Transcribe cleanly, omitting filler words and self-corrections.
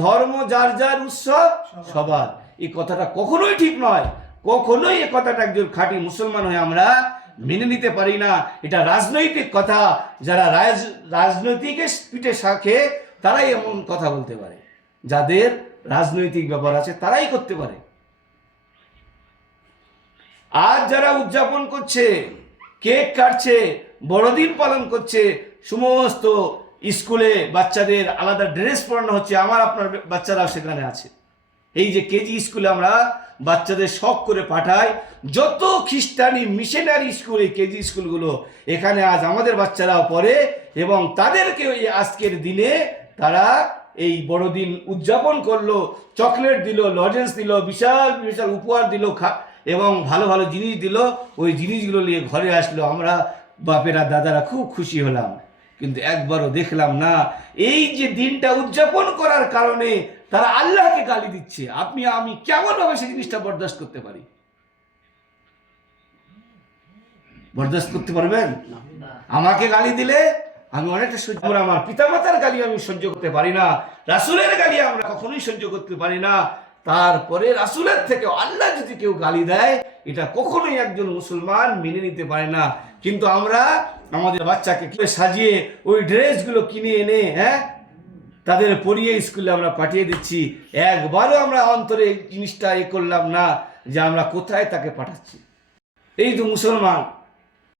ধর্ম যার যার, উৎসব সবার, এই কথাটা কখনোই ঠিক নয়। কখনোই এই কথাটা একজন খাঁটি মুসলমান হয়ে আমরা মেনে নিতে পারি না। এটা রাজনৈতিক কথা। যারা রাজনৈতিকের পিঠে শাখে তারাই এমন কথা বলতে পারে। যাদের রাজনৈতিক ব্যাপার আছে তারাই করতে পারে। আজ যারা উদযাপন করছে, কেক কাটছে, বড়দিন পালন করছে, সমস্ত স্কুলে বাচ্চাদের আলাদা ড্রেস পরানো হচ্ছে, আমার আপনার বাচ্চারাও সেখানে আছে। এই যে কেজি স্কুলে আমরা বাচ্চাদের শখ করে পাঠাই, যত খ্রিস্টানি মিশনারি স্কুল, এই কেজি স্কুলগুলো, এখানে আজ আমাদের বাচ্চারাও পড়ে এবং তাদেরকে ওই আজকের দিনে তারা এই বড়দিন উদযাপন করলো, চকলেট দিল, লজেন্স দিল, বিশাল বিশাল উপহার দিল এবং ভালো ভালো জিনিস দিল। ওই জিনিসগুলো নিয়ে ঘরে আসলো, আমরা বাপেরা দাদারা খুব খুশি হলাম। কিন্তু একবারও দেখলাম না এই যে দিনটা উদযাপন করার কারণে তারা আল্লাহকে গালি দিচ্ছে। আপনি আমি কেমন ভাবে সেই জিনিসটা বরদাস্ত করতে পারি? বরদাস্ত করতে পারবেন? আমাকে গালি দিলে আমি অনেকটা সহ্য, আমার পিতামাতার গালি আমি সহ্য করতে পারি না, রাসূলের গালি আমরা কখনোই সহ্য করতে পারি না। তারপরে রাসূলের থেকে আল্লাহ যদি কেউ গালি দেয়, এটা কখনোই একজন মুসলমান মেনে নিতে পারে না। কিন্তু আমরা আমাদের বাচ্চাকে সাজিয়ে ওই ড্রেসগুলো কিনে এনে তাদের পরিয়ে স্কুলে আমরা পাঠিয়ে দিচ্ছি। একবারও আমরা অন্তরে এই জিনিসটা করলাম না যে আমরা কোথায় তাকে পাঠাচ্ছি। এই তো মুসলমান।